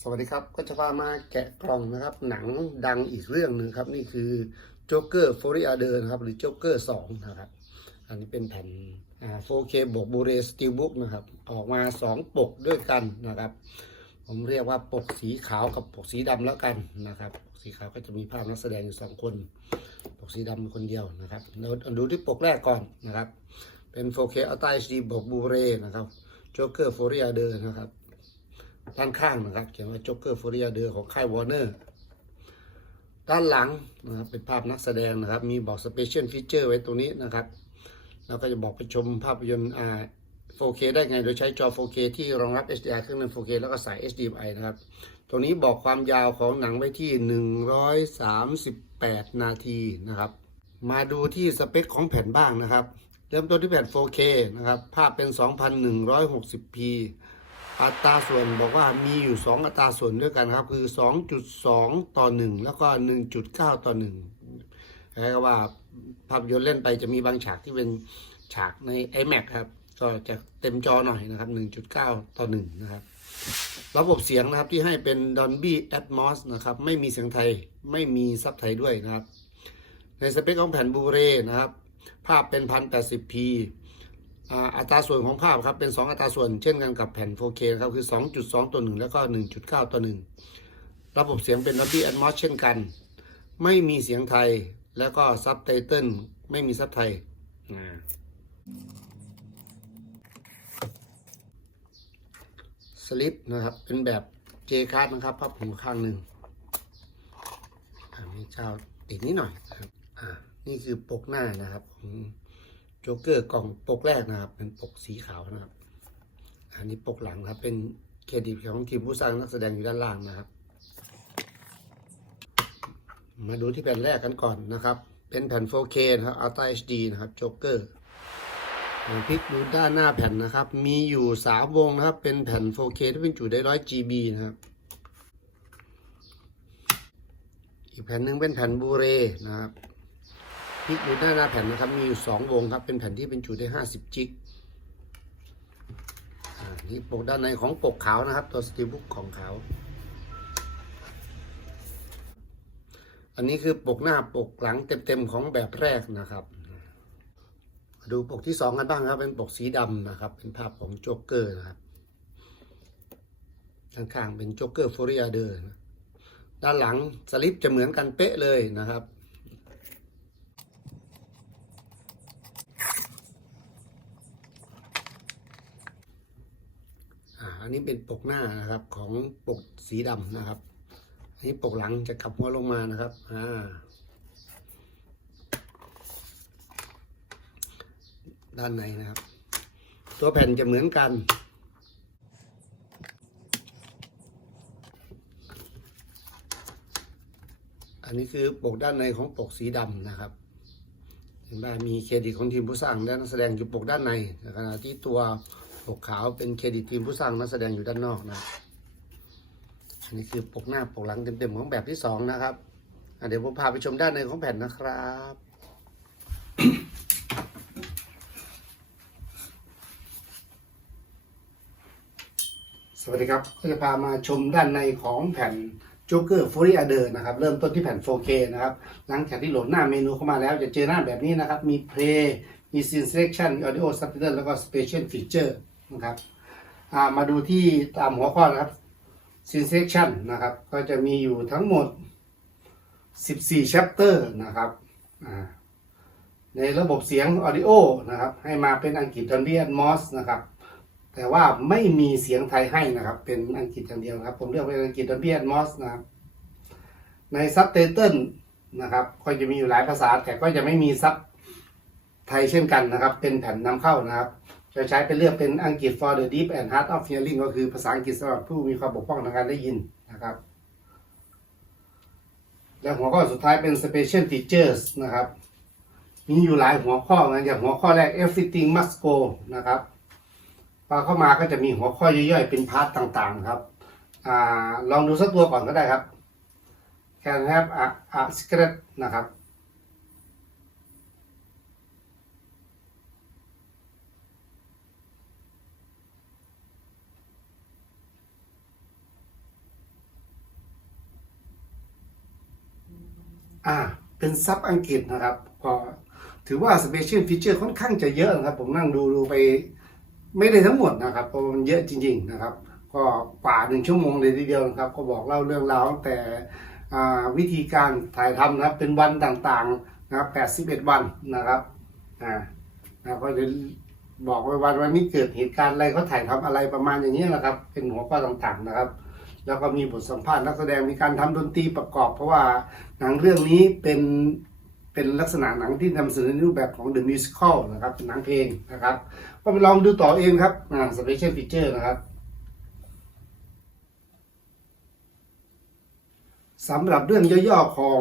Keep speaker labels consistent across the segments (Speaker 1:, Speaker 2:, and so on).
Speaker 1: สวัสดีครับก็จะพามาแกะกล่องนะครับ หนังดังอีกเรื่องหนึ่งครับ นี่คือโจ๊กเกอร์โฟริอาเดอร์นะครับ หรือโจ๊กเกอร์สองนะครับ อันนี้เป็นแผ่น 4K บวกบูเรสตีลบุ๊กนะครับ ออกมา 2 ปกด้วยกันนะครับ ผมเรียกว่าปกสีขาวกับปกสีดำแล้วกันนะครับสีขาวก็จะมีภาพนักแสดงอยู่สองคน ปกสีดำคนเดียวนะครับเราดูที่ปกแรกก่อนนะครับ เป็น 4K Ultra HD บวกบูเรนะครับโจ๊กเกอร์โฟริอาเดอร์นะครับ ด้านข้างนะครับเขียนว่าจ็อกเกอร์ฟอริอาเดอร์ของค่ายวอร์เนอร์ด้านหลังนะครับเป็นภาพนักแสดงนะครับ มีบอกสเปเชียลฟีเจอร์ไว้ตรงนี้นะครับแล้วก็จะบอกไปชมภาพยนตร์อ่า 4K ได้ไงโดยใช้จอ 4K ที่รองรับ HDR เครื่องนั้น 4K แล้วก็สาย HDMI นะครับ ตรงนี้บอกความยาวของหนังไว้ที่ 138 นาทีนะครับ มาดูที่สเปคของแผ่นบ้างนะครับ เริ่มต้นที่แผ่น 4K นะครับ ภาพเป็น 2160p อัตราส่วนบอกว่ามีอยู่ 2 อัตราส่วนด้วยกันครับ คือ 2.2 ต่อ 1 แล้วก็ 1.9 ต่อ1คล้ายๆว่าภาพยนตร์เล่นไปจะมีบางฉากที่เป็นฉากใน iMac ครับ ก็จะเต็มจอหน่อยนะครับ 1.9 ต่อ 1 นะครับ ระบบเสียงนะครับที่ให้เป็น Dolby Atmos นะครับ ไม่มีเสียงไทยไม่มีซับไทยด้วยนะครับ ในสเปคของแผ่นบูเรนะครับ ภาพเป็น 1080p อัตราส่วนของภาพครับเป็น 2 อัตราส่วนเช่นกันกับแผ่น 4K ครับคือ 2.2 ต่อ 1 แล้วก็ 1.9 ต่อ 1 ระบบเสียงเป็น Dolby Atmos เช่นกัน ไม่มีเสียงไทยแล้วก็ซับไตเติลไม่มีซับไทยสลิปนะครับ เป็นแบบ J card นะครับพับหูข้างหนึ่งมีเจ้าติดนิดหน่อยครับ อ่า นี่คือปกหน้านะครับของ โจ๊กเกอร์กล่องปกแรกนะครับ เป็นปกสีขาวนะครับ อันนี้ปกหลังครับ เป็นเครดิตของทีมผู้สร้างนักแสดงอยู่ด้านล่างนะครับ มาดูที่แผ่นแรกกันก่อนนะครับ เป็นแผ่น 4K นะครับ Ultra HD นะครับโจ๊กเกอร์พลิกดูด้านหน้าแผ่นนะครับ มีอยู่สามวงนะครับ เป็นแผ่น 4K ที่เป็นจุได้ร้อย GB นะครับ อีกแผ่นหนึ่งเป็นแผ่นบูเรนะครับ พลิกดูหน้าหน้าแผ่นนะครับ มีอยู่สองวงครับ เป็นแผ่นที่เป็นจุได้ห้าสิบจิกอ่านี่ปกด้านในของปกขาวนะครับ ตัวสตีลบุ๊กของขาว อันนี้คือปกหน้าปกหลังเต็มๆของแบบแรกนะครับ ดูปกที่สองกันบ้างครับ เป็นปกสีดำนะครับ เป็นภาพของโจ๊กเกอร์นะครับข้างๆเป็นโจ๊กเกอร์ฟอริอาเดอร์ด้านหลังสลิปจะเหมือนกันเป๊ะเลยนะครับ อันนี้เป็นปกหน้านะครับของปกสีดำนะครับ อันนี้ปกหลังจะกลับหัวลงมานะครับ อ่า ด้านในนะครับ ตัวแผ่นจะเหมือนกัน อันนี้คือปกด้านในของปกสีดำนะครับเห็นไหมมีเครดิตของทีมผู้สร้างและนักแสดงอยู่ปกด้านในขณะที่ตัว ปกขาวเป็นเครดิตทีมผู้สร้างนักแสดงอยู่ด้านนอกนะอันนี้คือปกหน้าปกหลังเต็มๆของแบบที่สองนะครับเดี๋ยวผมพาไปชมด้านในของแผ่นนะครับสวัสดีครับก็จะพามาชมด้านในของแผ่น Joker f u r y a d e r นะครับ เริ่มต้นที่แผ่น 4K นะครับ หลังจากที่โหลดหน้าเมนูเข้ามาแล้ว จะเจอหน้าแบบนี้นะครับ มี Play มี Scene Selection มี Audio Subtitle แล้วก็ Special Feature นะครับมาดูที่ตามหัวข้อนะครับ Synsection นะครับ ก็จะมีอยู่ทั้งหมด 14 chapter นะครับในระบบเสียง Audio นะครับ ให้มาเป็นอังกฤษ Dolby Atmos นะครับ แต่ว่าไม่มีเสียงไทยให้นะครับ เป็นอังกฤษอย่างเดียวครับ ผมเลือกเป็นอังกฤษ Dolby Atmos นะครับ ในซับไตเติลนะครับ ก็จะมีอยู่หลายภาษา แต่ก็จะไม่มีซับไทยเช่นกันนะครับ เป็นแผ่นนำเข้านะครับ จะใช้เป็นเลือกเป็นอังกฤษ for the deep and hard of hearing ก็คือภาษาอังกฤษสำหรับผู้มีความบกพร่องทางการได้ยินนะครับ และหัวข้อสุดท้ายเป็น special features นะครับ มีอยู่หลายหัวข้อนะอย่างหัวข้อแรก everything must go นะครับพอเข้ามาก็จะมีหัวข้อย่อยๆ เป็นพาร์ทต่างๆครับอลองดูสักตัวก่อนก็ได้ครับ can have a, a secret นะครับ อ่า เป็นซับอังกฤษนะครับก็ถือว่าสเปเชียลฟีเจอร์ค่อนข้างจะเยอะนะครับ ผมนั่งดูดูไปไม่ได้ทั้งหมดนะครับเพราะมันเยอะจริง ๆนะครับ ก็กว่าหนึ่งชั่วโมงเลยทีเดียวนะครับ ก็บอกเล่าเรื่องราวตั้งแต่วิธีการถ่ายทำนะครับ เป็นวันต่างๆนะครับ 81 วันนะครับอ่านะก็จะบอกไว้วันวันนี้เกิดเหตุการณ์อะไรเขาถ่ายทำอะไรประมาณอย่างนี้ยนะครับ เป็นหัวข้อต่างๆนะครับ แล้วก็มีบทสัมภาษณ์นักแสดงมีการทำดนตรีประกอบ เพราะว่าหนังเรื่องนี้เป็นเป็นลักษณะหนังที่นำเสนอในรูปแบบของ The Musical นะครับเป็นหนังเพลงนะครับก็ไปลองดูต่อเองครับอ่า Special Feature นะครับสำหรับเรื่องย่อๆของ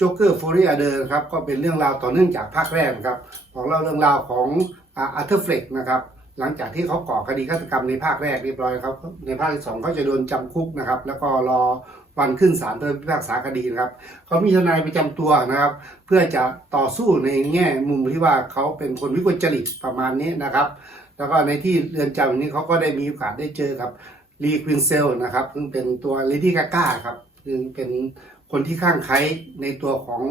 Speaker 1: Joker f o r i a d e r ครับก็เป็นเรื่องราวต่อเนื่องจากภาคแรกครับของเราเรื่องราวของอาร์เธอร์เฟลกนะครับ หลังจากที่เขาก่อคดีฆาตกรรมในภาคแรกเรียบร้อยครับ ในภาคที่สองเขาจะโดนจำคุกนะครับ แล้วก็รอวันขึ้นศาลเพื่อพิพากษาคดีนะครับเขามีทนายประจำตัวนะครับ เพื่อจะต่อสู้ในแง่มุมที่ว่าเขาเป็นคนวิกลจริตประมาณนี้นะครับ แล้วก็ในที่เรือนจำนี้เขาก็ได้มีโอกาสได้เจอกับลีควินเซลนะครับซึ่งเป็นตัวเลดี้กาก้าครับซึ่งเป็นคนที่ข้างไคล้ในตัวของ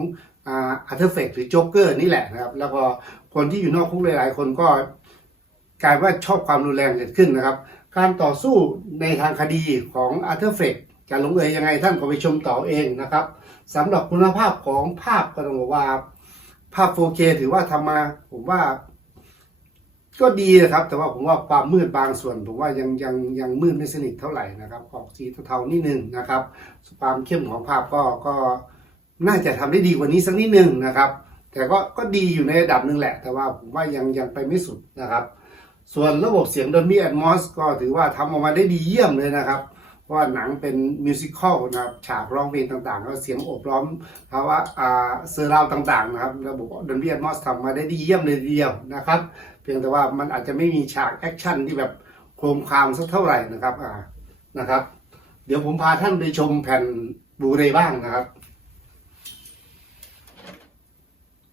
Speaker 1: อาร์เธอร์เฟกหรือโจ๊กเกอร์นี่แหละนะครับ แล้วก็คนที่อยู่นอกคุกหลายๆ คนก็ กลายว่าชอบความรุนแรงเกิดขึ้นนะครับ การต่อสู้ในทางคดีของอาร์เธอร์เฟกจะลงเอยยังไงท่านก็ไปชมต่อเองนะครับสำหรับคุณภาพของภาพก็ต้องบอกว่า ภาพ 4K ถือว่าทำมาผมว่า ก็ดีนะครับ แต่ว่าผมว่าความมืดบางส่วน ผมว่ายังยังยังมืดไม่สนิทเท่าไหร่นะครับ ออกสีเทาๆนิดนึงนะครับความเข้มของภาพก็ก็น่าจะทำได้ดีกว่านี้สักนิดนึงนะครับ แต่ก็ก็ดีอยู่ในระดับหนึ่งแหละ แต่ว่าผมว่ายังยังไปไม่สุดนะครับ ส่วนระบบเสียง Dolby Atmos ก็ถือว่าทำออกมาได้ดีเยี่ยมเลยนะครับ เพราะว่าหนังเป็นมิวสิควลนะครับ ฉากร้องเพลงต่างๆ ก็เสียงโอบล้อมภาวะอ่าเซอร์ราวต่างๆนะครับ ระบบ Dolby Atmos ทำมาได้ดีเยี่ยมเลยทีเดียวนะครับ เพียงแต่ว่ามันอาจจะไม่มีฉากแอคชั่นที่แบบโครมคามสักเท่าไหร่นะครับอ่านะครับ เดี๋ยวผมพาท่านไปชมแผ่นบูเรบ้างนะครับ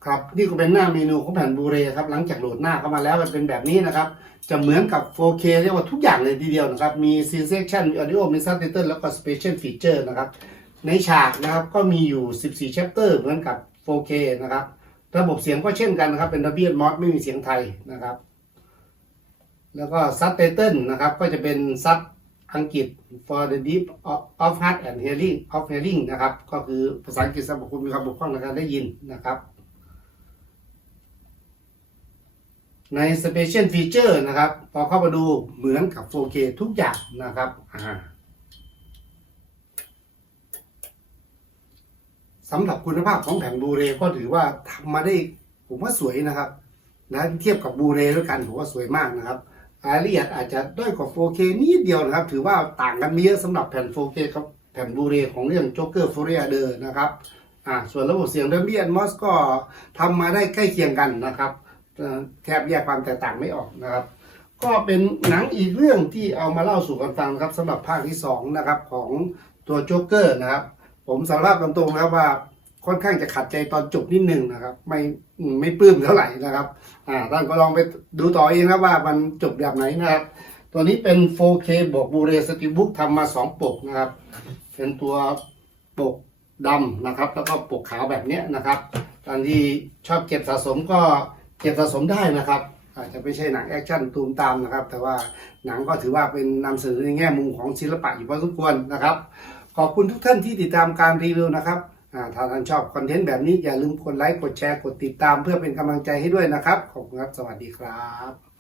Speaker 1: ครับนี่ก็เป็นหน้าเมนูของแผ่นบูเรครับหลังจากโหลดหน้าเข้ามาแล้วมันเป็นแบบนี้นะครับ จะเหมือนกับ 4K เรียกว่าทุกอย่างเลยทีเดียวนะครับ มี Scene Section มี Audio มี Subtitle แล้วก็ Special Feature นะครับ ในฉากนะครับก็มีอยู่ 14 chapter เหมือนกับ 4K นะครับ ระบบเสียงก็เช่นกันนะครับ เป็น Dolby Atmos ไม่มีเสียงไทยนะครับ แล้วก็ Subtitle นะครับก็จะเป็นซับอังกฤษ for the deep of heart and hearing of hearing นะครับ ก็คือภาษาอังกฤษสำหรับคุณมีความบกพร่องในการได้ยินนะครับ ใน Special Feature นะครับพอเข้ามาดูเหมือนกับ 4K ทุกอย่างนะครับสำหรับคุณภาพของแผ่นบูเรก็ถือว่าทำมาได้ผมว่าสวยนะครับนะเทียบกับบูเรด้วยกันผมว่าสวยมากนะครับรายละเอียดอาจจะด้อยกว่า 4K นิดเดียวนะครับ ถือว่าต่างกันไม่เยอะสำหรับแผ่น 4K ครับแผ่นบูเรของเรื่อง Joker f o r i a d e r นะครับอ่าส่วนระบบเสียง Dolby Atmos ก็ทำมาได้ใกล้เคียงกันนะครับ แทบแยกความแตกต่างไม่ออกนะครับ ก็เป็นหนังอีกเรื่องที่เอามาเล่าสู่กันฟังครับสำหรับภาคที่สองนะครับของตัวโจ๊กเกอร์นะครับ ผมสารภาพตรงๆนะครับว่าค่อนข้างจะขัดใจตอนจบนิดนึงนะครับ ไม่ไม่ปลื้มเท่าไหร่นะครับอ่าท่านก็ลองไปดูต่อเองนะว่ามันจบแบบไหนนะครับ ตัวนี้เป็น 4K บวกบูเรสติบุ๊กทำมาสองปกนะครับ เป็นตัวปกดำนะครับ แล้วก็ปกขาวแบบนี้นะครับตอนที่ชอบเก็บสะสมก็ เก็บสะสมได้นะครับ อาจจะไม่ใช่หนังแอคชั่นตูมตามนะครับ แต่ว่าหนังก็ถือว่าเป็นนำเสนอในแง่มุมของศิลปะอยู่พอสมควรนะครับ ขอบคุณทุกท่านที่ติดตามการรีวิวนะครับถ้าท่านชอบคอนเทนต์แบบนี้อย่าลืมกดไลค์กดแชร์กดติดตามเพื่อเป็นกำลังใจให้ด้วยนะครับ ขอบคุณครับ สวัสดีครับ